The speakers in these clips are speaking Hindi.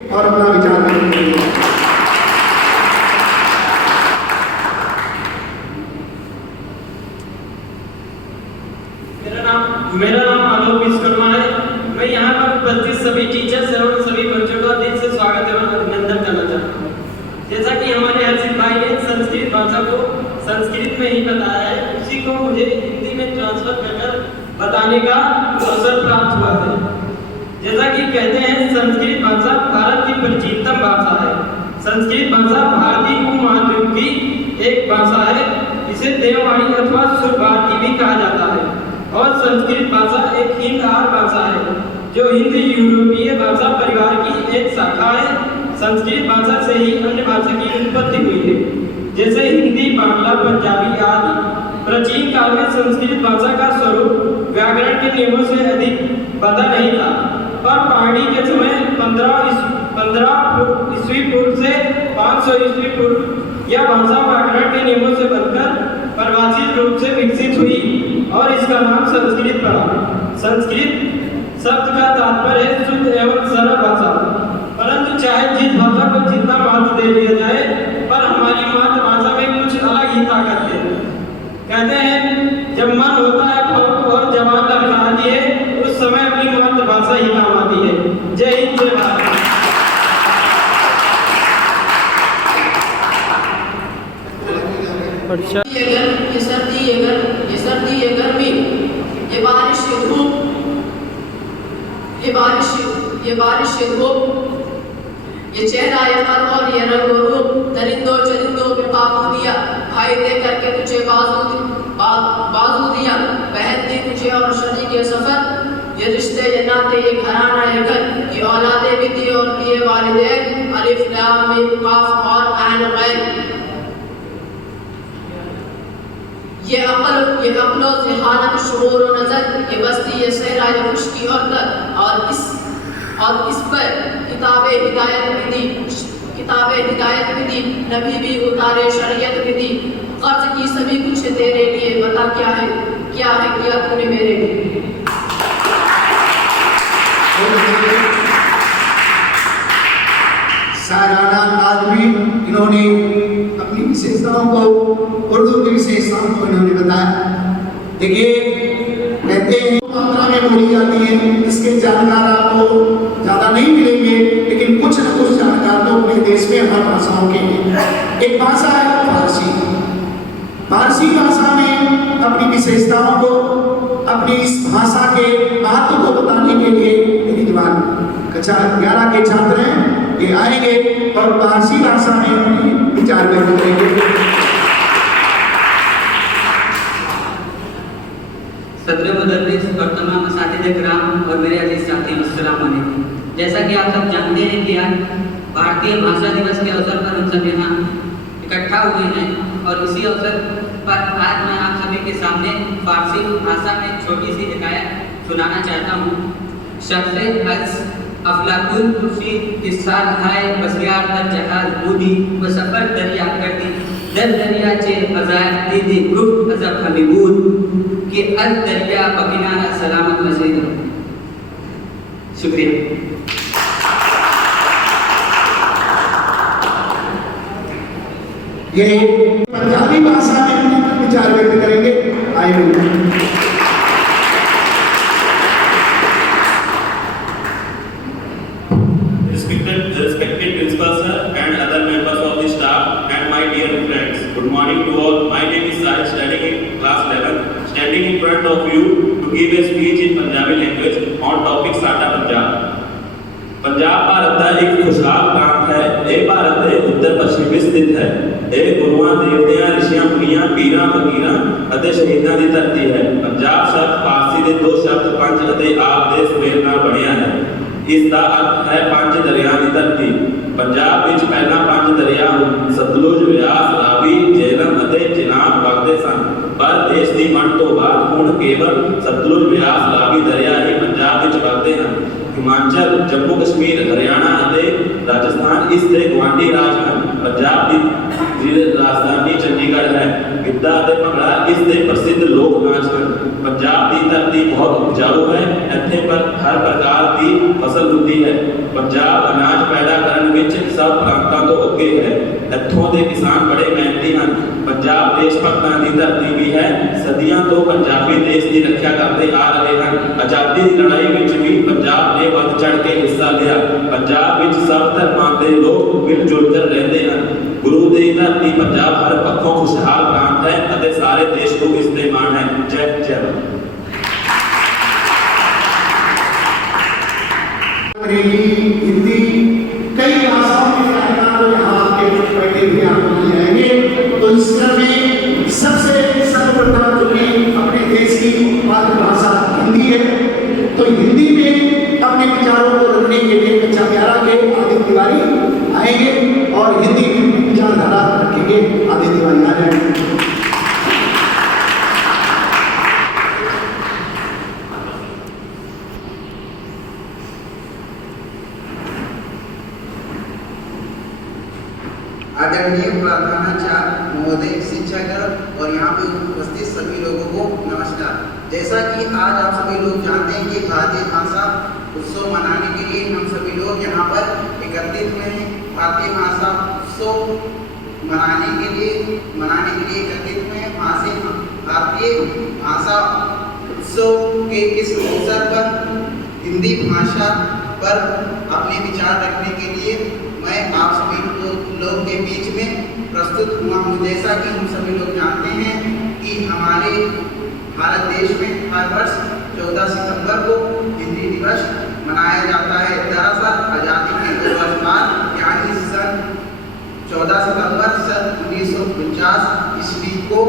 और अपना विचार व्यक्त करेंगे। मेरा नाम आलोक विश्वकर्मा है। मैं यहाँ पर उपस्थित सभी टीचर्स एवं सभी बच्चों का दिल से स्वागत एवं अभिनंदन करना चाहता हूँ। जैसा कि हमारे हर्षित भाई ने संस्कृत भाषा को संस्कृत में ही बताया है, उसी को मुझे हिंदी में ट्रांसफर कर बताने का अवसर प्राप्त हुआ है। जैसा कि कहते हैं, संस्कृत भाषा भारत की प्राचीनतम भाषा है। संस्कृत भाषा भारतीय उपमहाद्वीप की एक भाषा है। इसे देववाणी अथवा शुद्ध भारती भी कहा जाता है। और संस्कृत भाषा एक हिंद आर्य भाषा है, जो हिंद यूरोपीय भाषा परिवार की एक शाखा है। संस्कृत भाषा से ही अन्य भाषा की उत्पत्ति हुई है, जैसे हिंदी, बांग्ला, पंजाबी आदि। प्राचीन काल में संस्कृत भाषा का स्वरूप व्याकरण के नियमों से अधिक पता नहीं था, पर पाणिनि के समय 15 ईस्वी पूर्व से 500 ईस्वी पूर्व यह भाषा व्याकरण के नियमों से बनकर परिभाषित रूप से विकसित हुई और इसका नाम संस्कृत पड़ा। संस्कृत शब्द का तात्पर्य है शुद्ध एवं सरल भाषा। परंतु चाहे जिस भाषा को जितना महत्व दे दिया जाए, पर हमारी मातृभाषा में कुछ अलग ही ताकत है। कहते हैं, जब मन होता है और जबान लड़खड़ाती है, उस समय अपनी मातृभाषा ही काम आती है। जय हिंद, जय भारत। ये सर्दी, ये गर्मी, ये बारिश, ये धूप, ये बारिश, ये धूप, ये चेहरा, ये फल और ये रंग और रूप, दरिंदों चरिंदों पे काबू दिया, भाई दे करके तुझे बाजू दिया, बहन दी तुझे और सदी के सफर, ये रिश्ते, ये नाते, ये घराना, ये घर, ये औलादे भी दी और लिए वालिदैन, अलिफ लाम मीम काफ और ऐन गैन। ये अक्ल, ज़हानत, शुऊर और नज़र, ये बस्ती, ये सहरा, ये खुशकी और दर, और इस पर किताबे हिदायत भी दी, नबी भी उतारे, शरीयत भी दी। कर्ज की सभी कुछ तेरे लिए, बता क्या है किया तूने मेरे लिए। साराना आदमी इन्होंने अपनी विशेषताओं को, उर्दू की विशेषताओं को इन्होंने बताया। देखिए, कहते हैं मात्रा में बोली जाती है, इसके जानकार आपको ज्यादा नहीं मिलेंगे, लेकिन कुछ न कुछ जानकार तो अपने देश में हर भाषाओं के हैं। एक भाषा है फारसी। फारसी भाषा में अपनी विशेषताओं को, अपनी इस भाषा के महत्व को बताने के लिए मेरी जवान कक्षा 11 के छात्र हैं, ये आएंगे और फारसी भाषा में अपने विचार व्यक्त करेंगे। सदर मुदर्रिस और तमाम असातिज़े किराम और मेरे अजीज साथियों, अस्सलाम वालेकुम। जैसा कि आप सब जानते हैं कि आज भारतीय भाषा दिवस के अवसर पर हम सब यहाँ इकट्ठा हुए हैं, और इसी अवसर पर आज मैं आप सभी के सामने फारसी भाषा में छोटी सी हिकायत सुनाना चाहता हूँ। शख्से अज अफलातून कुर्सी किस्सा है बसियार दर जहाज बूदी व सफर दरिया कर दी दर दरिया चे अजायब दीदी गुफ्त अजब हमीबूद कि अल दरिया बकिनारा सलामत मसीद। शुक्रिया। ये पंजाबी भाषा में अपने विचार व्यक्त करेंगे। आइए respected principal sir and other members of the staff and my dear friends, good morning to all. My name is Sahil, studying in class 11, standing in front of you to give a speech in Punjabi language on topic Sada Punjab। Punjab Bharat का एक खुशहाल प्रांत है। यह भारत के उत्तर पश्चिम में स्थित है। यह गुरुआं देवतियां ऋषियां मुनियां पीरां फकीरां ਅਤੇ शहीदां की धरती है। पंजाब शब्द फारसी के दो शब्द पंज ਅਤੇ आप ਦੇ ਸੁਮੇਲ ਨਾਲ ਬਣਿਆ है। इसका अर्थ है पांच दरिया की धरती। पंजाब विच पहला पांच दरिया सतलुज, व्यास, रावी, झेलम ਅਤੇ चिनाब वगदे सन, पर देश की वंड तो बाद हुण केवल सतलुज, व्यास, रावी दरिया ही पंजाब विच वगदे हैं। हिमाचल, जम्मू कश्मीर, हरियाणा ਅਤੇ राजस्थान इसके गुआंढी राज हैं। पंजाब की राजधानी चंडीगढ़ है। ਗਿੱਧਾ ਅਤੇ ਭੰਗੜਾ ਇਸ ਦੇ ਪ੍ਰਸਿੱਧ ਲੋਕ ਨਾਚ ਹਨ। ਪੰਜਾਬ ਦੀ ਧਰਤੀ ਬਹੁਤ ਉਪਜਾਊ ਹੈ, ਇੱਥੇ ਪਰ ਹਰ ਪ੍ਰਕਾਰ ਦੀ ਫਸਲ ਹੁੰਦੀ ਹੈ। ਪੰਜਾਬ ਅਨਾਜ ਪੈਦਾ ਕਰਨ ਵਿੱਚ ਸਭ ਪ੍ਰਾਂਤਾਂ ਤੋਂ ਅੱਗੇ ਹੈ। ਇੱਥੋਂ ਦੇ ਕਿਸਾਨ ਬੜੇ ਮਿਹਨਤੀ ਹਨ। ਪੰਜਾਬ ਦੇਸ਼ ਭਗਤਾਂ ਦੀ ਧਰਤੀ ਵੀ ਹੈ। ਸਦੀਆਂ ਤੋਂ ਪੰਜਾਬੀ ਦੇਸ਼ ਦੀ ਰੱਖਿਆ ਕਰਦੇ ਆ ਰਹੇ ਹਨ। ਆਜ਼ਾਦੀ ਦੀ ਲੜਾਈ ਵਿੱਚ ਵੀ ਪੰਜਾਬ ਨੇ ਵੱਧ ਚੜ੍ਹ ਕੇ ਹਿੱਸਾ ਲਿਆ। ਪੰਜਾਬ ਵਿੱਚ ਸਭ ਧਰਮਾਂ ਦੇ ਲੋਕ ਮਿਲ ਜੁਲ ਕਰ ਰਹਿੰਦੇ ਹਨ। ਗੁਰੂ ਦੀ ਧਰਤੀ ਪੰਜਾਬ ਹਰ ਪੱਖੋਂ ਖੁਸ਼ਹਾਲ ਪ੍ਰਾਂਤ ਹੈ ਅਤੇ ਸਾਰੇ ਦੇਸ਼ ਨੂੰ ਇਸ ਤੇ ਮਾਣ ਹੈ। ਜੈ ਜੈ भारत। अंग्रेजी, हिंदी, कई भाषाओं के कार्यक्रम तो यहाँ आपके कुछ बैठे हुए आपको मिल जाएंगे। तो इस क्रम में सबसे सर्वप्रथम जो कि अपने देश की मातृभाषा हिंदी है, तो हिंदी में अपने विचारों को रखने के लिए कक्षा 11 के आदित्य तिवारी आएंगे और हिंदी में विचारधारा रखेंगे। आदित्य तिवारी आ जाएंगे। आदरणीय प्रार्थनाचार्य महोदय, शिक्षक और यहाँ पे उपस्थित सभी लोगों को नमस्कार। जैसा कि आज आप सभी लोग जानते हैं कि भारतीय भाषा उत्सव मनाने के लिए हम सभी लोग यहाँ पर एकत्रित हुए हैं। भारतीय भाषा उत्सव मनाने के लिए एकत्रित हुए हैं। वहाँ से भारतीय भाषा उत्सव के इस अवसर पर हिंदी भाषा पर अपने विचार रखने के लिए मैं आप सभी लोग के बीच में प्रस्तुत हुआ हूँ। जैसा कि हम सभी लोग जानते हैं कि हमारे भारत देश में हर वर्ष 14 सितंबर को हिंदी दिवस मनाया जाता है। दरअसल आज़ादी के 2 वर्ष बाद यानी सन 14 सितंबर सन 1949 ईस्वी को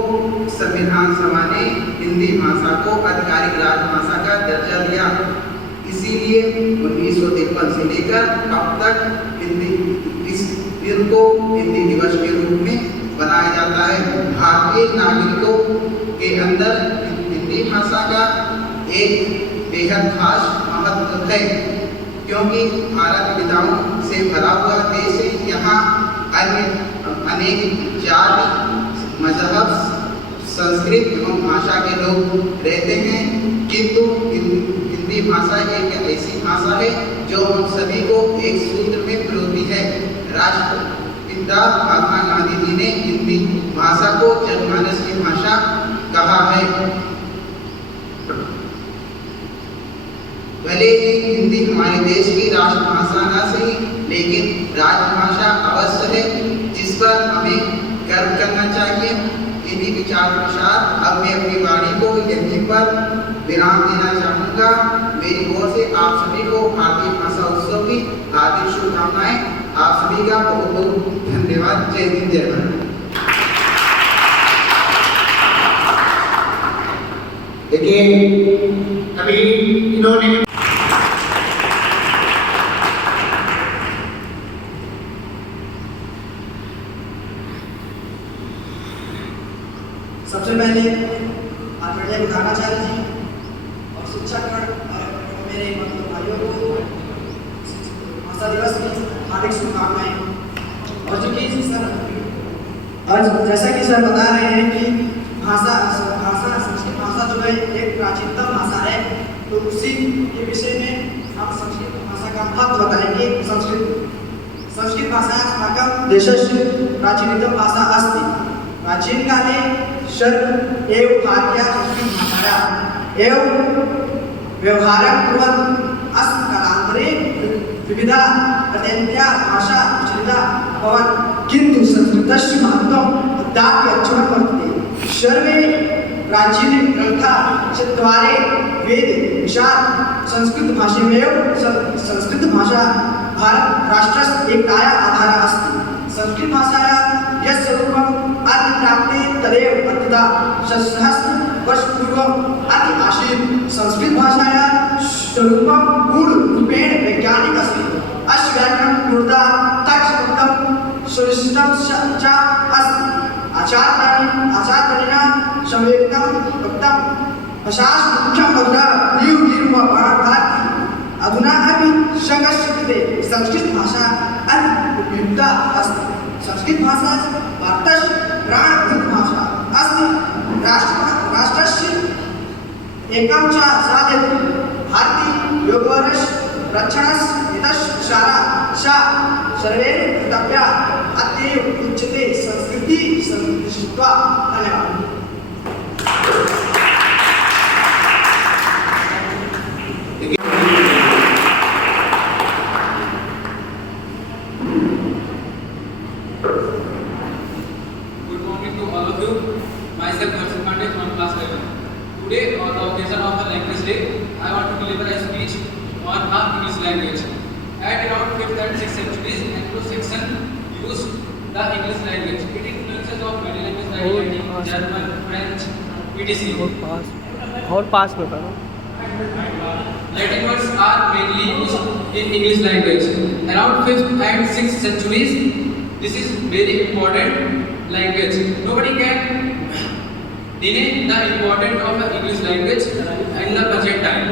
संविधान सभा ने हिंदी भाषा को आधिकारिक राजभाषा का दर्जा दिया। इसीलिए 1953 से लेकर अब तक इस दिन को हिंदी दिवस के रूप में मनाया जाता है। भारतीय नागरिकों के अंदर हिंदी भाषा का एक बेहद खास महत्व है, क्योंकि भारत विविधताओं से भरा हुआ देश है। यहाँ अनेक जाति, मजहब, संस्कृत एवं भाषा के लोग रहते हैं, किंतु हिंदी भाषा एक ऐसी भाषा है जो हम सभी को एक सूत्र में पिरोती है। राष्ट्रपिता महात्मा गांधी जी ने हिंदी भाषा को जनमानस की भाषा कहा है। भले ही हिंदी हमारे देश की राष्ट्रभाषा न सही, लेकिन राजभाषा अवश्य है जिस पर हमें गर्व करना चाहिए। इन्हीं विचार के साथ अब मैं अपनी वाणी को यहीं पर विराम देना चाहूँगा। मेरी ओर से आप सभी को भारतीय भाषा उत्सव की हार्दिक शुभकामनाएं। आप सभी का बहुत बहुत धन्यवाद। जय हिंद, जय भारत। देखिए अभी इन्होंने सबसे पहले आदरणीय प्रधानाचार्य जी और शिक्षक और मेरे भाइयों को भाषा दिवस की हार्दिक शुभकामनाएं। और जो कि सर आज जैसा कि सर बता रहे हैं कि संस्कृत भाषा जो है एक प्राचीनतम भाषा है, तो उसी के विषय में हम संस्कृत भाषा का महत्व बताएंगे। संस्कृत भाषा अस्माकं देशस्य प्राचीनतम भाषा अस्ति। प्राचीनकाले शर्व एव भार्या संस्कृतभाषाया एव व्यवहारं कुर्वन् अस्य कालान्तरे विविधा प्रत्यन्त्या भाषा प्रचलिता अभवन्, किन्तु संस्कृतस्य महत्त्वम् अद्यापि अक्षुण्णं वर्तते। सर्वे प्राचीन ग्रन्थाः चत्वारे वेद विशाल संस्कृत भाषेमेव संस्कृत भाषा भारत राष्ट्रस्य एकताया आधारः अस्ति। संस्कृत भाषायाः यत् स्वरूपम् अद्य प्राप्ते तदेव अद्यता सहस्रवर्षपूर्वम् अति आसीत्। संस्कृत भाषायाः स्वरूपं पूर्णरूपेण वैज्ञानिक अस्ति। अस्य व्याकरणं मूर्धा तर्कसम्बद्धं सुनिश्चितं च अस्ति। आचार्येण संवेदितं वक्तं भाषामुख्यं मधुरा भारती। अधुना अपि संघस्य कृते संस्कृत भाषा अति उपयुक्ता अस्ति। संस्कृत भाषा भारतस्य प्राणभूत भाषा अस्ति। राष्ट्रस्य एकं च साधयति भारती योगवर्ष रक्षणस् हितशारा शा सर्वे कर्तव्या अत्येव उच्यते संस्कृति संस्कृतित्वा। धन्यवाद। Good morning to all of you. Myself Harshit Pandey from class 11. Today, on the occasion of the Language Day, I want to deliver a speech on our English language. At around 5th and 6th centuries, Anglo-Saxon used the English language. It influences of many languages like Latin, German, French, etc. और पास में करो। Latin words are mainly used in English language. Around 5th and 6th centuries, this is very important language. Nobody can deny the importance of the English language in the present time.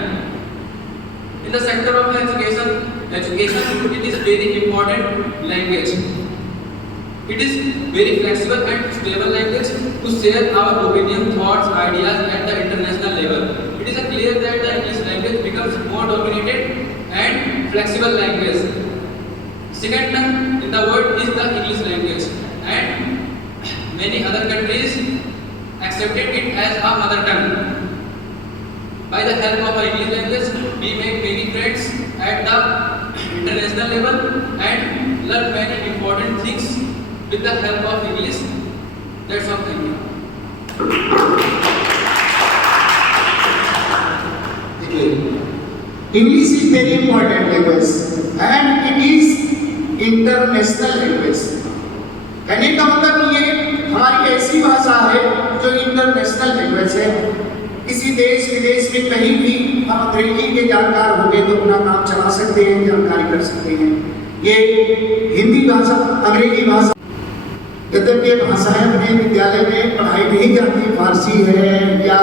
In the sector of education, it is very important language. It is very flexible and stable language to share our opinion, thoughts, ideas at the international level. It is clear that the English language becomes more dominated and flexible language. Second tongue in the world is the English language, and many other countries accepted it as a mother tongue. By the help of our English language, we make many friends at the international level and learn many important things with the help of English. That's all. Thank you. English is very important language and it is international language. कहने का मतलब ये हमारी ऐसी भाषा है जो इंटरनेशनल लैंग्वेज है। किसी देश विदेश में कहीं भी हम अंग्रेजी के जानकार होंगे तो अपना काम चला सकते हैं, जानकारी कर सकते हैं। ये हिंदी भाषा, अंग्रेजी भाषा, यद्यपि भाषाएं अपने विद्यालय में पढ़ाई नहीं जाती, फारसी है या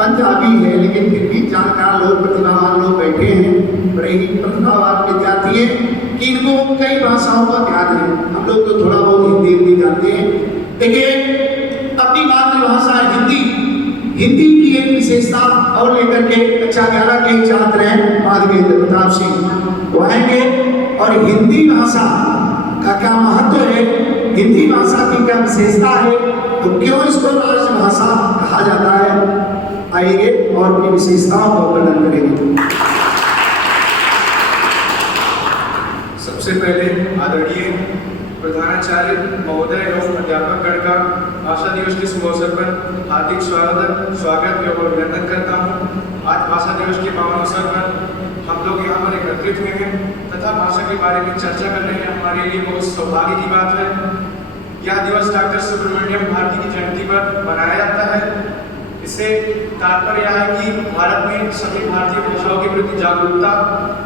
पंजाबी है, लेकिन फिर भी जानकार लोग, प्रतिभावान लोग बैठे हैं, बड़े ही प्रतिभावान विद्यार्थी हैं कि इनको कई भाषाओं का ज्ञान है। हम लोग तो थोड़ा बहुत हिंदी जानते हैं। देखिए, अपनी मातृभाषा हिंदी, हिंदी की एक विशेषता और लेकर के कक्षा 11 के छात्र हैं माधवेंद्र प्रताप सिंह वो आएंगे और हिंदी भाषा का क्या महत्व है, हिंदी भाषा की क्या विशेषता है, तो क्यों इसको राष्ट्रभाषा कहा जाता है, आइए और अपनी विशेषताओं का वर्णन करेंगे। सबसे पहले आदरणीय प्रधानाचार्य महोदय एवं अध्यापकगण का भाषा दिवस के शुभ अवसर पर हार्दिक स्वागत एवं अभिनंदन करता हूँ। आज भाषा दिवस के पावन अवसर पर हम लोग यहाँ पर एकत्रित हुए हैं तथा भाषा के बारे में चर्चा कर रहे हैं। हमारे लिए बहुत सौभाग्य की बात है। यह दिवस डॉक्टर सुब्रमण्यम भारती की जयंती पर मनाया जाता है। इससे तात्पर्य यह है कि भारत में सभी भारतीय भाषाओं के प्रति जागरूकता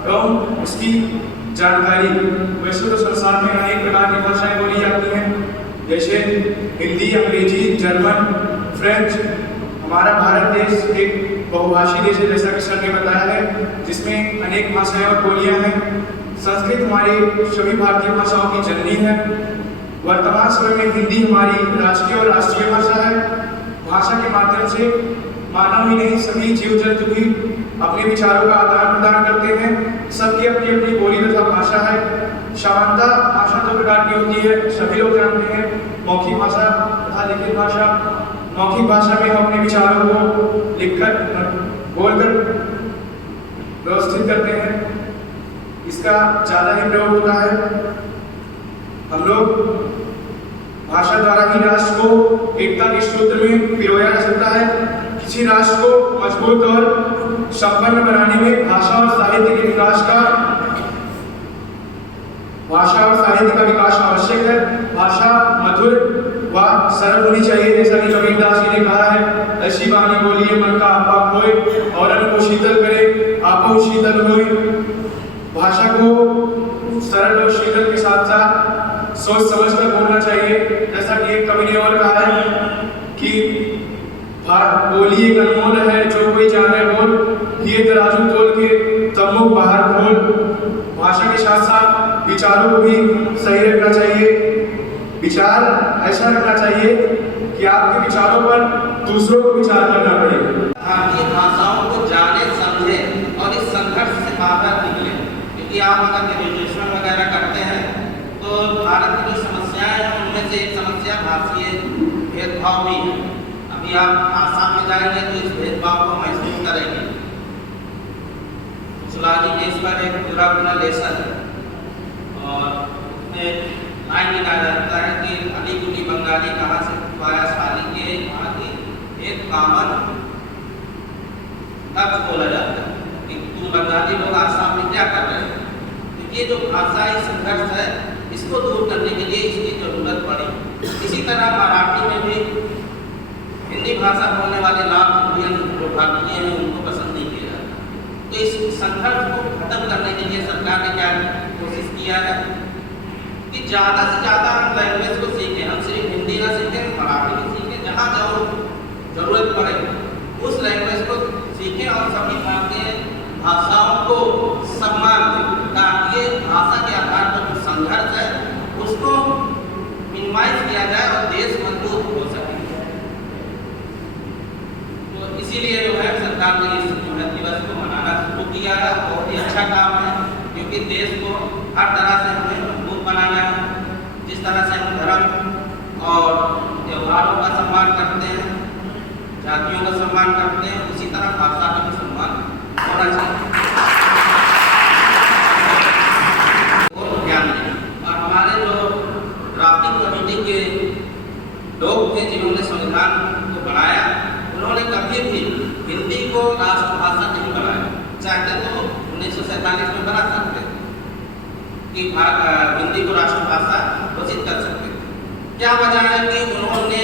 एवं उसकी जानकारी। वैसे तो संसार में अनेक प्रकार की भाषाएं बोली जाती हैं, जैसे हिंदी, अंग्रेजी, जर्मन, फ्रेंच। हमारा भारत देश एक बहुभाषी देश है, जैसा कि सर ने बताया है, जिसमें अनेक भाषाएं और बोलियां हैं। संस्कृत हमारी सभी भारतीय भाषाओं की जननी है। वर्तमान समय में हिंदी हमारी राष्ट्रीय और राष्ट्रीय भाषा है। भाषा के माध्यम से मानव ही नहीं, सभी जीव जंतु भी अपने विचारों का आदान प्रदान करते हैं। सबकी अपनी अपनी बोली तथा भाषा है। समानता भाषा दो प्रकार की होती है, सभी लोग जानते हैं, मौखिक भाषा तथा लिखित भाषा। मौखिक भाषा में हम अपने विचारों को लिखकर, बोलकर व्यवस्थित करते हैं। इसका ज़्यादा ही प्रयोग होता है। हम लोग भाषा द्वारा ही राष्ट्र को एकता के सूत्र में पिरोया जा सकता है। किसी राष्ट्र को मजबूत और संपन्न बनाने में भाषा और साहित्य के विकास का आवश्यक है। भाषा मधुर व सरल होनी चाहिए, जैसा कि कबीरदास जी ने कहा है, ऐसी वाणी बोलिए मन का आपा खोए, और को शीतल करे आपो शीतल होए। भाषा को सरल और शीतल के साथ साथ सोच समझ कर बोलना चाहिए। जैसा कि एक कवि ने और कहा है कि बोली एक अनमोल है, जो कोई जाने बोल, ये तराजू तोल के तब मुख बाहर खोल। भाषा के साथ साथ विचारों को भी सही रखना चाहिए। विचार ऐसा रखना चाहिए कि आपके विचारों पर दूसरों को विचार करना पड़े। भारतीय भाषाओं को जाने समझे और इस संघर्ष से बाहर निकले, क्योंकि आप अगर ग्रेजुएशन वगैरह करते हैं तो भारत की जो समस्याएं हैं उनमें से एक समस्या भाषीय भेदभाव भी है। अभी आप आसाम में जाएंगे तो इस भेदभाव को महसूस करेंगे। शिवाजी देश पर एक पूरा लेसन है और उसमें लाइन निकाला जाता है कि अली गुली बंगाली कहाँ से पाया शादी के वहाँ की एक कॉमन लफ्ज बोला जाता है कि तुम बंगाली लोग आसाम में क्या कर रहे हैं। तो ये जो भाषाई संघर्ष है इसको दूर करने के लिए इसकी जरूरत पड़ी। इसी तरह मराठी में भी हिंदी भाषा बोलने वाले लाख जो भारतीय हैं उनको पसंद नहीं किया जाता। तो इस संघर्ष को खत्म करने के लिए सरकार ने क्या कोशिश किया है कि ज़्यादा से ज़्यादा हम लैंग्वेज को सीखें। हम सिर्फ हिंदी ना सीखें, मराठी भी सीखें, जहाँ जहाँ जरूरत पड़े उस लैंग्वेज को सीखें और सभी भारतीय भाषाओं को सम्मान दें, ताकि भाषा के आधार पर जो संघर्ष है उसको मिनिमाइज किया जाए और देश मजबूत हो सके। तो इसीलिए जो है सरकार ने इस दिवस को मनाना शुरू किया है। बहुत ही अच्छा काम है, क्योंकि देश को हर तरह से हमें मजबूत बनाना है। जिस तरह से हम धर्म और त्योहारों का सम्मान करते हैं, जातियों का सम्मान करते हैं, उसी तरह भाषा का भी सम्मान होना चाहिए और ध्यान दें। और हमारे जो ड्राफ्टिंग कमेटी के लोग थे जिन्होंने संविधान को बनाया, उन्होंने कभी भी हिंदी को राष्ट्रभाषा नहीं बनाया। चाहते तो 1947 में बना सकते कि हिंदी को राष्ट्रभाषा घोषित कर सकते थे। क्या वजह है कि उन्होंने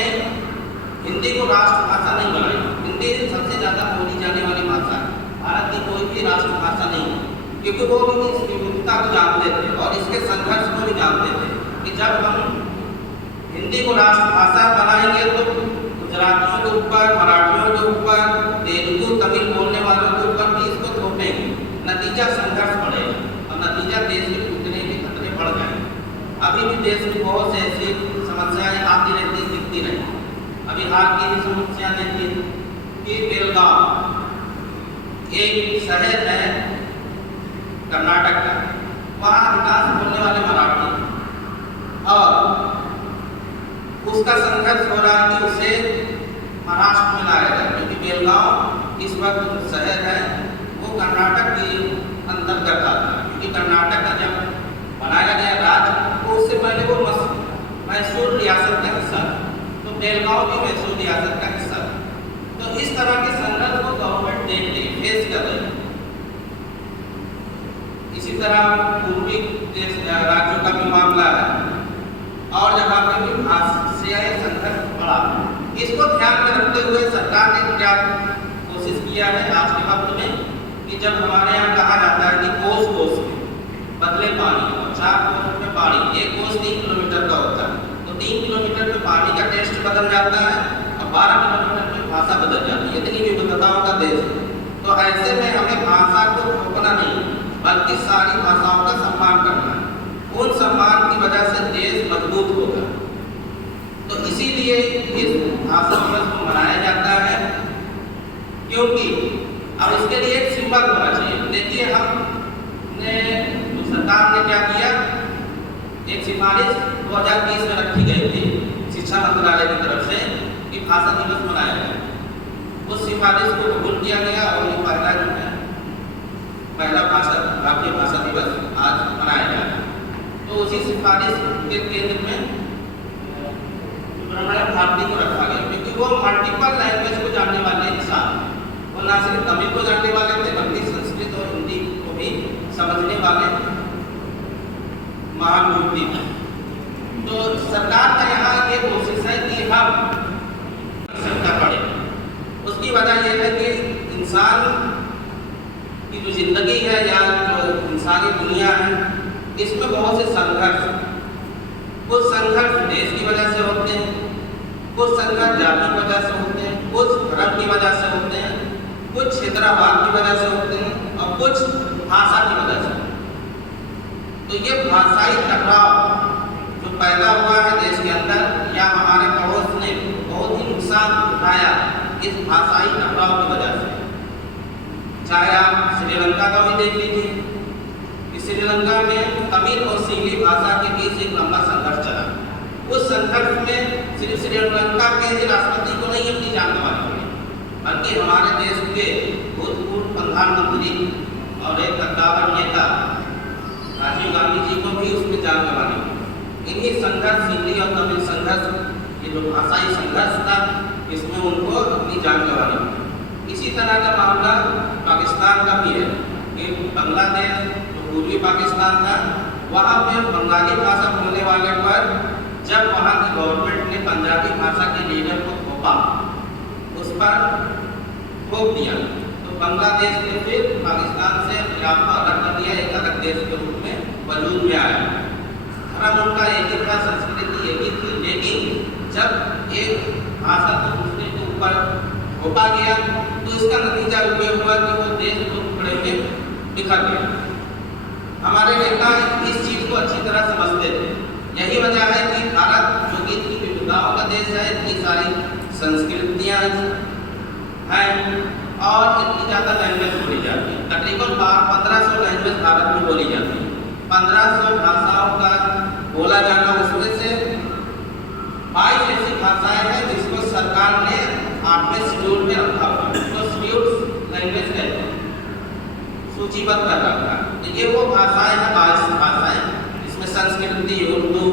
हिंदी को राष्ट्रभाषा नहीं बनाई। हिंदी सबसे ज़्यादा बोली जाने वाली भाषा है, भारत की कोई भी राष्ट्रभाषा नहीं है, क्योंकि वो भी इस विविधता को जानते थे और इसके संघर्ष को भी जानते थे कि जब हम हिंदी को राष्ट्रभाषा बनाएंगे तो गुजरातियों के ऊपर, मराठियों के ऊपर, तेलुगु तमिल बोलने वालों के ऊपर भी इसको थोपेंगे। नतीजा संघर्ष बढ़ेगा और नतीजा देश के टूटने के खतरे बढ़ जाएंगे। अभी भी देश में बहुत से ऐसी समस्याएं आती रहती, दिखती रहती। अभी हाल की ही समस्या देखिए कि बेलगांव एक शहर है कर्नाटक का, वहाँ अधिकांश बोलने वाले मराठी और उसका संघर्ष हो रहा है कि उसे महाराष्ट्र में लाया जाए, क्योंकि बेलगांव इस वक्त शहर है वो कर्नाटक के अंतर्गत आता है। क्योंकि कर्नाटक का जब बनाया गया राज्य तो उससे पहले वो मैसूर रियासत का हिस्सा था, तो बेलगांव भी मैसूर रियासत का हिस्सा था। तो इस तरह के संघर्ष को गवर्नमेंट देख रही, फेस कर रही है। इसी तरह पूर्वी राज्यों का भी मामला है और जहाँ पे भी भाषाई संघर्ष बढ़ा। इसको ध्यान में रखते हुए सरकार ने क्या कोशिश किया है आज के वक्त में कि जब हमारे यहाँ कहा जाता है कि कोस कोस में बदले पानी और 4 कोस में पानी, एक कोस 3 किलोमीटर का होता है, तो 3 किलोमीटर में पानी का टेस्ट बदल जाता है और 12 किलोमीटर में भाषा बदल जाती है। इतनी विविधताओं का देश है। तो ऐसे में हमें भाषा को थोपना नहीं, बल्कि सारी भाषाओं का सम्मान करना है। उन सम्मान की वजह से देश मजबूत होगा। तो इसीलिए इस भाषा दिवस को मनाया जाता है, क्योंकि अब इसके लिए एक सिंबल होना चाहिए। देखिए हमने सरकार ने क्या किया, एक सिफारिश 2020 में रखी गई थी शिक्षा मंत्रालय की तरफ से कि भाषा दिवस मनाया जाए। उस सिफारिश को कबूल किया गया और ये पहला भारतीय भाषा दिवस आज मनाया जा रहा है। तो उसी सिफारिश के केंद्र में भारती को रखा गया, क्योंकि वो मल्टीपल लैंग्वेज को जानने वाले इंसान, वो ना सिर्फ तमिल को जानने वाले थे बल्कि संस्कृत और हिंदी को भी समझने वाले महान व्यक्ति थे। तो सरकार का यहाँ ये कोशिश है कि हम संख्या बढ़े। उसकी वजह यह है कि इंसान की जो जिंदगी है या जो इंसानी दुनिया है इसमें बहुत से संघर्ष, कुछ संघर्ष देश की वजह से होते हैं, कुछ संघर्ष जाति की वजह से होते हैं, कुछ धर्म की वजह से होते हैं, कुछ क्षेत्रवाद की वजह से होते हैं और कुछ भाषा की वजह से। तो ये भाषाई टकराव जो पैदा हुआ है देश के अंदर या हमारे पड़ोस ने बहुत चाहे आप श्रीलंका का भी देख लीजिए कि श्रीलंका में तमिल और सिंहली भाषा के बीच एक लंबा संघर्ष चला। उस संघर्ष में सिर्फ श्रीलंका के राष्ट्रपति को नहीं अपनी जान गंवानी पड़ी, बल्कि हमारे देश के भूतपूर्व प्रधानमंत्री और एक कद्दावर नेता राजीव गांधी जी को भी उसमें जान गंवानी पड़ी। इन्हीं संघर्ष, हिंदी और तमिल संघर्ष, ये जो भाषाई संघर्ष था, इसमें उनको अपनी जान गंवानी पड़ी। इसी तरह का मामला पाकिस्तान का भी है कि बांग्लादेश जो पूर्वी पाकिस्तान था, वहाँ पे बंगाली भाषा बोलने वाले पर जब वहाँ की गवर्नमेंट ने पंजाबी भाषा के लीडर को थोपा, उस पर थोप दिया, तो बांग्लादेश ने फिर पाकिस्तान से अपने आप को अलग कर दिया, एक अलग देश के रूप में वजूद में आया। धर्म उनका एक ही था, संस्कृति एक ही थी, लेकिन जब एक भाषा को दूसरे के ऊपर थोपा गया तो इसका नतीजा ये हुआ कि वो देश दो टुकड़े में बिखर गया। हमारे नेता इस चीज को अच्छी तरह समझते थे। यही वजह है कि भारत जो कि इतनी विविधताओं का देश है, इतनी सारी संस्कृतियाँ हैं और इतनी ज़्यादा लैंग्वेज बोली जाती है। तकरीबन 1500 लैंग्वेज भारत में बोली जाती है। 1500 भाषाओं का बोला जाना, उसमें से 22 ऐसी भाषाएं हैं जिसको सरकार ने 8वें शेड्यूल में रखा हुआ है, तो शेड्यूल्ड लैंग्वेज है, सूचीबद्ध कर रखा है। तो ये वो भाषाएं हैं, 22 भाषाएं, इसमें संस्कृति, उर्दू,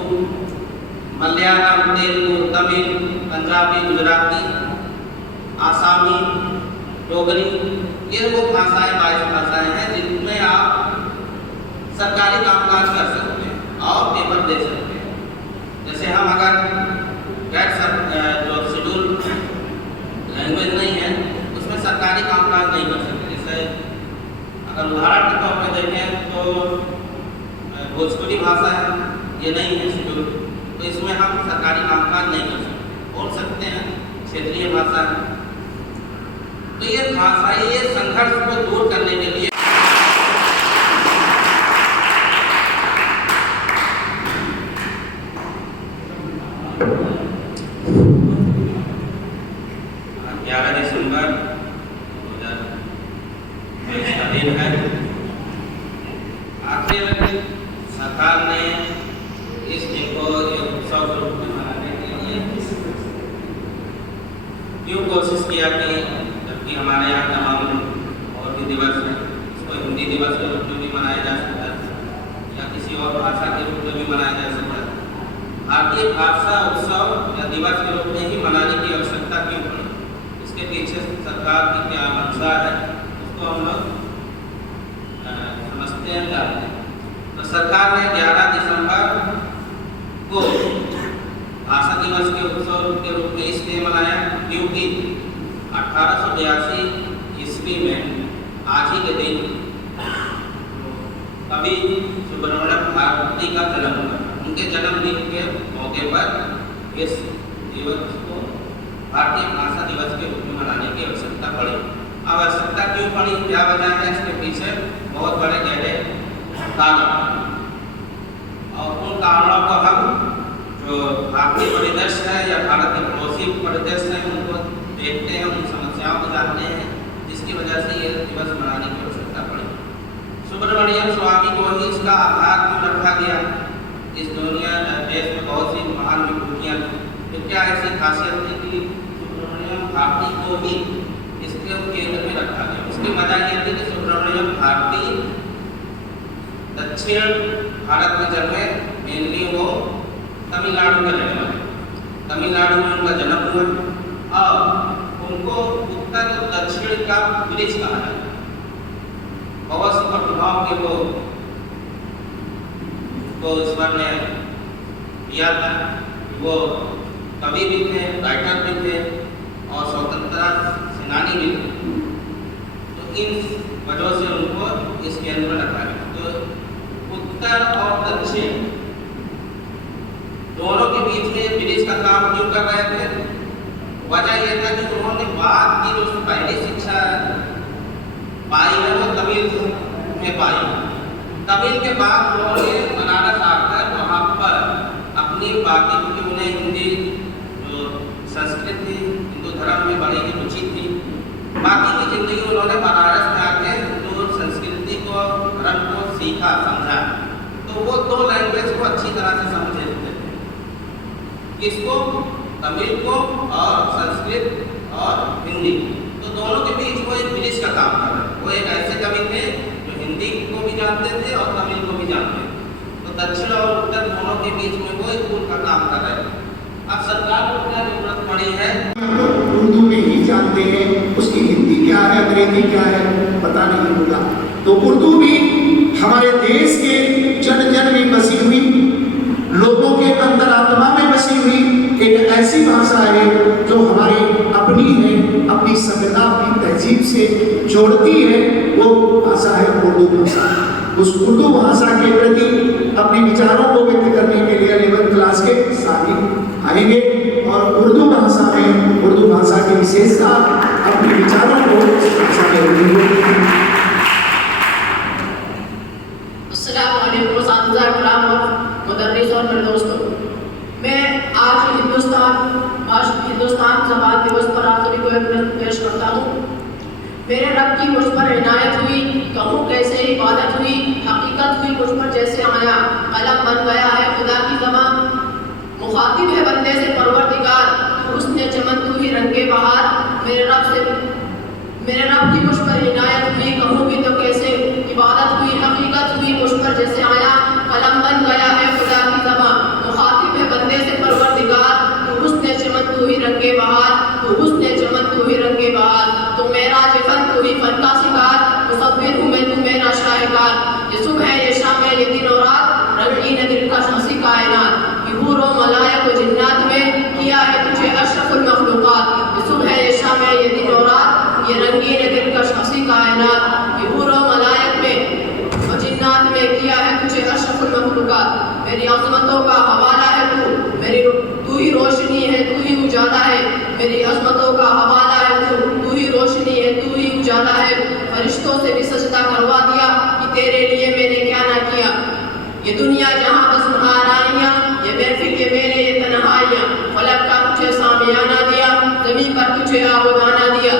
मलयालम, तेलुगु, तमिल, पंजाबी, गुजराती, आसामी, डोगरी, ये वो भाषाएं 22 भाषाएं हैं जिनमें आप सरकारी कामकाज कर सकते हैं और पेपर दे सकते हैं। जैसे हम अगर जो शेड्यूल लैंग्वेज नहीं है उसमें सरकारी कामकाज नहीं कर सकते। जैसे अगर उदाहरण के तौर पर देखें तो भोजपुरी भाषा है, ये नहीं है शेड्यूल, तो इसमें हम सरकारी कामकाज नहीं कर सकते। बोल सकते हैं, क्षेत्रीय भाषा है। तो ये भाषाई ये संघर्ष को दूर करने के लिए सरकार ने इस दिन को एक उत्सव के रूप में मनाने के लिए क्यों कोशिश किया कि जबकि हमारे यहाँ तमाम और भी दिवस हैं, इसको हिंदी दिवस के रूप में भी मनाया जा सकता है या किसी और भाषा के रूप में भी मनाया जा सकता है। भारतीय भाषा उत्सव या दिवस के रूप में ही मनाने की आवश्यकता क्यों पड़ी, इसके पीछे सरकार की क्या मंशा है, उसको हम लोग समझते हैं, जानते हैं। तो सरकार ने 11 दिसंबर को भाषा दिवस के उत्सव के रूप में इसलिए मनाया क्योंकि 1882 ईस्वी में आज ही के दिन कवि सुब्रमण्य भारती का जन्म हुआ। उनके जन्मदिन के मौके पर इस दिवस को भारतीय भाषा दिवस के रूप में मनाने की आवश्यकता पड़ी। आवश्यकता क्यों पड़ी, क्या वजह है, इसके पीछे बहुत बड़े गहरे कारण और उन कारणों को हम जो भारतीय परिदृश्य है या भारत के पड़ोसी परिदृश्य है उनको देखते हैं, उन समस्याओं को जानते हैं, जिसकी वजह से ये दिवस मनाने की आवश्यकता पड़ी। सुब्रमण्यम स्वामी को ही इसका आधार क्यों रखा गया। इस दुनिया देश में बहुत सी महान विभूतियाँ थी, तो क्या ऐसी खासियत थी कि सुब्रमण्यम भारती को ही इसके केंद्र में रखा गया। उसकी वजह यह थी कि सुब्रमण्यम भारती दक्षिण भारत में जन्मे, मेनली वो तमिलनाडु के रहने वाले, तमिलनाडु में उनका जन्म हुआ और उनको उत्तर और दक्षिण का ब्रिज कहा जाता है। बहुत सी प्रतिभाओं के वो ईश्वर ने दिया था। वो कवि भी थे, राइटर भी थे और स्वतंत्रता सेनानी भी थे। तो इन वजह से उनको इस केंद्र में रखा गया। तो उत्तर और दक्षिण दोनों के बीच में ब्रिज का काम क्यों कर रहे थे, वजह यह था कि उन्होंने बाद की जो पहली शिक्षा पाई है वो तमिल में पाई। तमिल के बाद उन्होंने बनारस आकर वहाँ पर अपनी बाकी, क्योंकि उन्हें हिंदी जो संस्कृति हिंदू धर्म में बड़ी ही रुचि थी, बाकी की जिंदगी उन्होंने बनारस में आके दो लैंग्वेज को अच्छी तरह से समझ लेते थे, किसको, तमिल को और संस्कृत और हिंदी। तो दोनों के बीच वो एक ब्रिज का काम कर रहे। वो एक ऐसे कवि थे जो हिंदी को भी जानते थे और तमिल को भी जानते थे। तो दक्षिण और उत्तर दोनों के बीच में वो एक पुल का काम कर रहे हैं। अब सरकार को क्या जरूरत पड़ी है, उर्दू में ही जानते हैं, उसकी हिंदी क्या है, अंग्रेजी क्या है पता नहीं होगा। तो उर्दू भी हमारे देश के जन जन में बसी हुई, लोगों के अंतरात्मा में बसी हुई एक ऐसी भाषा है जो हमारी अपनी है, अपनी सभ्यता, अपनी तहजीब से जोड़ती है। वो भाषा है उर्दू भाषा। उस उर्दू भाषा के प्रति अपने विचारों को व्यक्त करने के लिए 11th क्लास के साथी आएंगे और उर्दू भाषा में, उर्दू भाषा की विशेषता, अपने विचारों को भाषा के और मेरे दोस्तों, मैं आज हिंदुस्तान जबान दिवस पर आप सभी को एक प्रश्न पेश करता हूँ। मेरे रब की मुझ पर इनायत हुई, कहूँ कैसे इबादत हुई, हकीकत हुई मुझ पर जैसे आया, कलम बन गया है खुदा की ज़बान, मुखातिब है बंदे से परवरदिगार, तू हुस्न चमन तू ही रंगे बहार। मेरे रब की मुझ पर इनायत हुई, कहूँगी तो कैसे इबादत हुई, हकीकत हुई मुझ पर जैसे आया, कलम बन गया है खुदा की ज़बान, मुखातिब है बंदे से परवरदिगार, तू हुस्न चमन तू ही रंगे बहार, तू हुस्न चमन तू ही रंगे बहार। तो मेरा फन तू ही फन का शिकार, मुसव्विर हूँ मैं तू मेरा शाहकार। ये सुबह है ये शाम है ये दिन और रात, रंगीन दिलकश हंसी कायनात, ये हूर व मलाइक व जिन्नात में किया है तुझे अशरफुल मखलूकात। ये सुबह है ये शाम है ये दिन और रात, ये रंगीन दिलकश हंसी कायनात, ये हूर व मलाइक में व जिन्नात में किया है तुझे अशरफुल मखलूकात। मेरी अज़मतों का हवाला है तू ही रोशनी है तू ही उजाला है, मेरी अज़मतों का हवाला है तू ही रोशनी है तू ही उजाला है। फरिश्तों से भी सजदा करवा दिया कि तेरे लिए मैंने क्या ना किया। ये दुनिया जहाँ बस आराइयाँ, ये महफिल ये मेले ये तन्हाइयाँ, फलक का तुझे सामियाना दिया, ज़मीन पर तुझे आबोदाना दिया।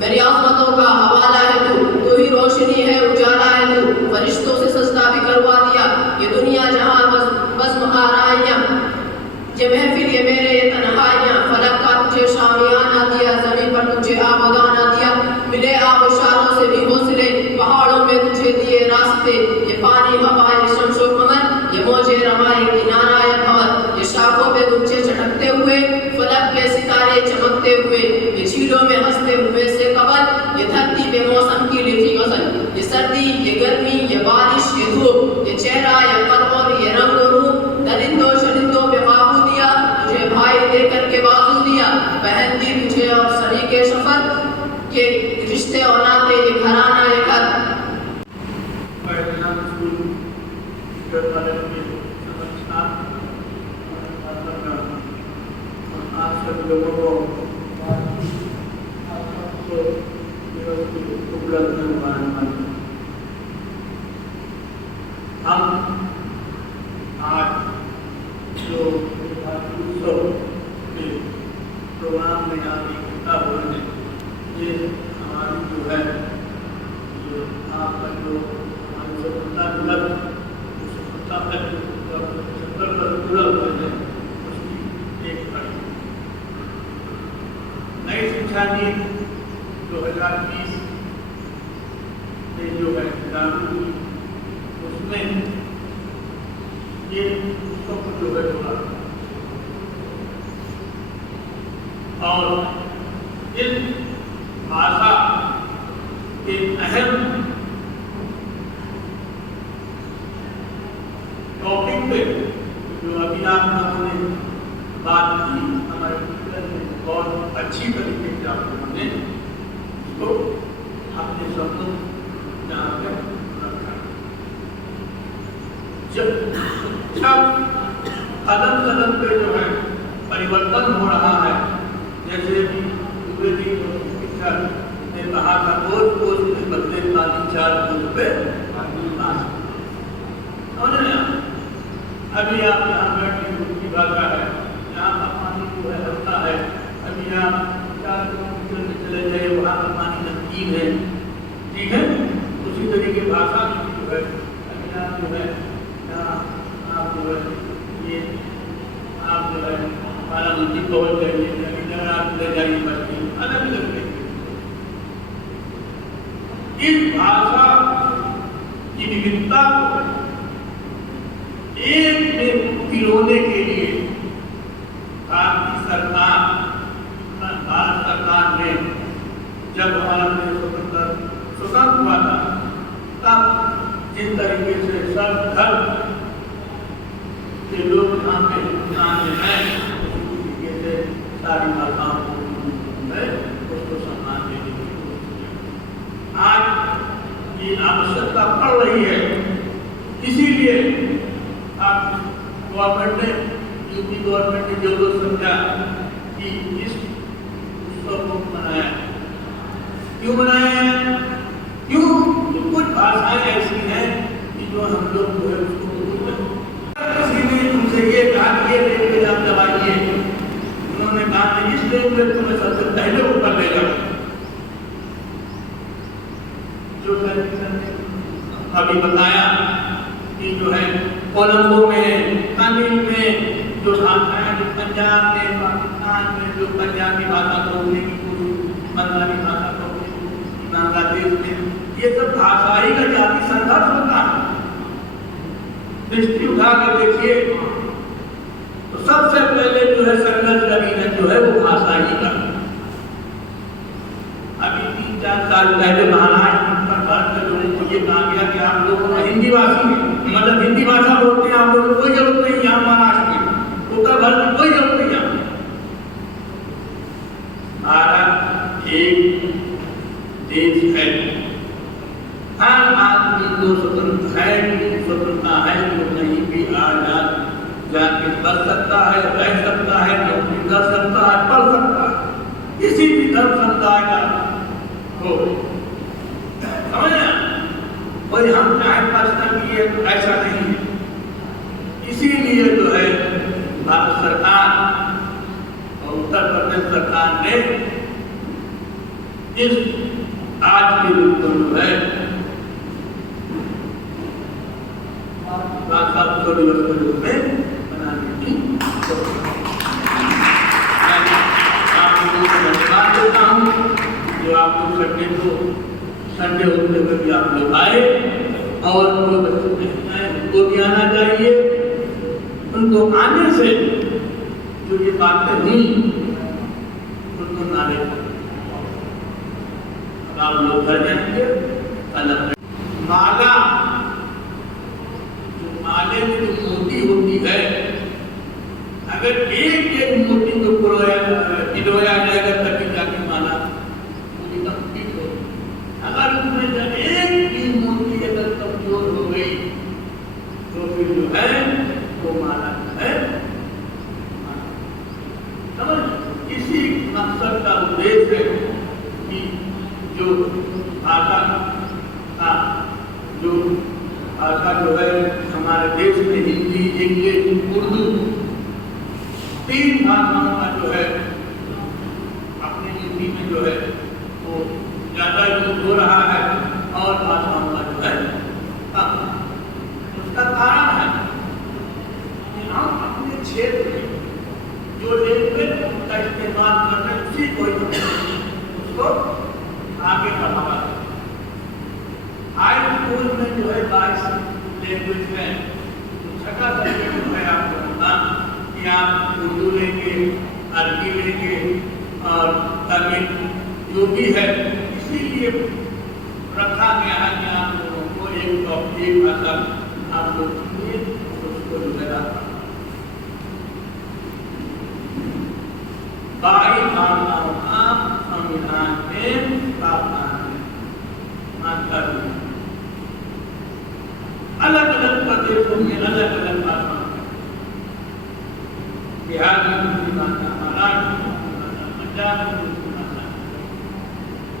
मेरी अज़मतों का हवाला है तू ही रोशनी है उजाला है तू, फरिश्तों से सजदा भी करवा दिया। ये दुनिया जहाँ बस आराइयाँ, ये महफिल ये मेरे ये तन्हाइयाँ, फलक का तुझे शामियाना दिया, ज़मीन पर तुझे आबोदाना दिया। मिले आबशारों से भी हौसले, पहाड़ों में तुझे दिए रास्ते, ये पानी हवा ये शम्सो कमर, ये मौजे रमा ये किनारा ये भंवर, ये शाखों पे गुच्छे चटकते हुए, फलक के सितारे चमकते हुए, ये झीलों में हंसते हुए से कबल, ये धरती पे मौसम की लिखी गज़ल, ये सर्दी ये गर्मी ये बारिश ये धूप, ये चेहरा ये कद और ये रंग रूप, दरिंदों चरिंदों पे काबू दिया, तुझे भाई दे करके बाजू दिया, बहन दी तुझे और शरीके सफर के रिश्ते और नाते ये घराना ये घर। आप सभी लोगों को उपलब्ध हम आज जो उत्सव के प्रोग्राम में यहाँ इकट्ठा हुए हैं, ये हमारी जो है जो आपका जो हमारी स्वतंत्रता दिवस स्वतंत्रता तक पर जुड़े हुए हैं उसकी एक कड़ी। नई शिक्षा नीति 2020 में जो है लागू हुई, उसमें ये उत्सव को जो है जोड़ा और इस भाषा के अहम टॉपिक पे जो अभी आप लोगों ने बात की, हमारे टीचर ने बहुत अच्छी तरीके से आप लोगों ने इसको अपने शब्दों यहाँ पे रखा। जब कदम पे जो है परिवर्तन हो रहा है, जैसे भी शिक्षक ने कहा था रोज में बदले पानी 4 बूंद पे समझ रहे हैं। अभी आप यहाँ बैठी की भाषा है, यहाँ का पानी जो है हल्का है, अभी आप 4 किलोमीटर में चले जाए वहाँ का पानी नमकीन है, ठीक है। उसी तरीके भाषा में जो है अभी आप जो है आप जो है ये आप जो है बारामती कवर करिए, इधर आप ले जाइए बच्चे अलग अलग लेंगे। इस भाषा की विविधता को एक में पिरोने के लिए भारतीय सरकार, भारत सरकार ने जब हमारा देश स्वतंत्र हुआ था तब जिस तरीके से सब धर्म के लोग यहाँ पे हिंदुस्तान में हैं, उसी तरीके से सारी भाषाओं को उसको सम्मान देने की कोशिश की। आज ये आवश्यकता पड़ रही है, इसीलिए आप गवर्नमेंट ने, यूपी गवर्नमेंट ने जरूरत समझा कि इस उत्सव को मनाया। क्यों मनाया है? क्यों? कुछ भाषाएं ऐसी हैं कि जो हम लोग जो है उसको किसी ने उनसे ये कहा कि ये लैंग्वेज आप दबाइए, उन्होंने कहा इस लैंग्वेज को मैं सबसे पहले ऊपर ले जाऊँ। जो अभी बताया कि जो है कोलंबो में, तमिल में जो भाषाएं, जो पंजाब में, पाकिस्तान में जो पंजाबी भाषा बोलने की कोशिश, बंगाली भाषा बोलने की कोशिश, बांग्लादेश में, ये सब भाषाई का जाति संघर्ष होता है। दृष्टि उठा के देखिए तो सबसे पहले जो है संघर्ष का रीजन जो है वो भाषा ही का। अभी 3-4 साल पहले महाराष्ट्र पर भारत के लोगों को ये कहा गया कि आप लोग हिंदी भाषी हैं, मतलब हिंदी भाषा बोलते हैं, आप लोगों को कोई जरूरत नहीं यहाँ महाराष्ट्र में, उत्तर भारत में कोई जरूरत नहीं यहाँ। भारत एक देश है, हर आदमी को स्वतंत्र है, स्वतंत्रता है, जो कहीं भी आजाद जाके बच सकता है, रह सकता है, नौकरी कर सकता है, पढ़ सकता है, किसी भी धर्म समुदाय का हो। समझना? कोई हम चाहे पर्सनल किए तो ऐसा नहीं है। इसीलिए जो है भारत सरकार और उत्तर प्रदेश सरकार ने इस आज के रूप को जो है भाषा उत्सव दिवस के रूप में मनाने की धन्यवाद देता हूँ जो आप लोग संडे होते हुए भी आप लोग आए, और जो बच्चे हैं उनको भी आना चाहिए। उनको आने से जो ये बातें हुई उनको नाले आप लोग घर जाएंगे। माला, जो माले में जो मोती होती है, अगर एक मोती को पिरोया जाएगा तभी जाके माला पूरी कंप्लीट हो। अगर उसमें जब एक भी मोती अगर कमजोर हो गई तो फिर जो है वो माला जो है समझ। इसी मकसद का उद्देश्य है कि जो भाषा का जो है हमारे देश में हिंदी, इंग्लिश, उर्दू, 3 भाषाओं का जो है अपने यूपी में जो है वो ज़्यादा यूज हो रहा है, और भाषाओं का जो है कम। उसका कारण है कि हम अपने क्षेत्र में जो लैंग्वेज का इस्तेमाल कर रहे हैं उसी को उसको आगे बढ़ावा दें। हाई स्कूल में जो है 22 लैंग्वेज है, छठा सब्जेक्ट जो है आपको होगा कि आप उर्दू लेंगे, अरबी लेंगे और तमिल जो भी है। इसीलिए रखा गया है कि आप लोगों को एक भाषा आप लोग उसको जो है बाई भाषाओं का संविधान में प्रावधान है। अलग अलग प्रदेशों में अलग अलग भाषा, बिहार में दूसरी भाषा, महाराष्ट्र में दूसरी भाषा, पंजाब में दूसरी भाषा,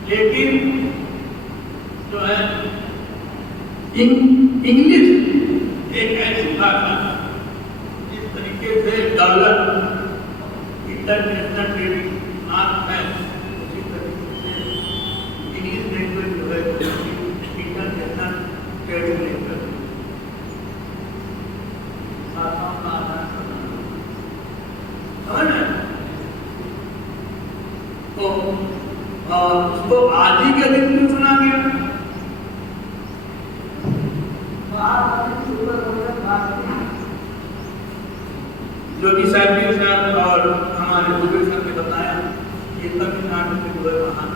लेकिन जो है इंग्लिश एक ऐसी भाषा जिस तरीके से डॉलर इंटरनेशनल ट्रेडिंग मार्क है, उसी तरीके से इंग्लिश लैंग्वेज जो है इंटरनेशनल ट्रेडिंग लैंग्वेज। तो उसको आज ही के दिन क्यों चुना गया? योगी साहब और हमारे बुजुर्ग सर ने बताया कि तमिलनाडु के हुए महान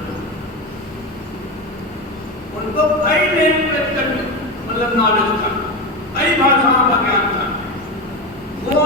उनको कई लैंग्वेज का मतलब नॉलेज था, कई भाषाओं का ज्ञान था। वो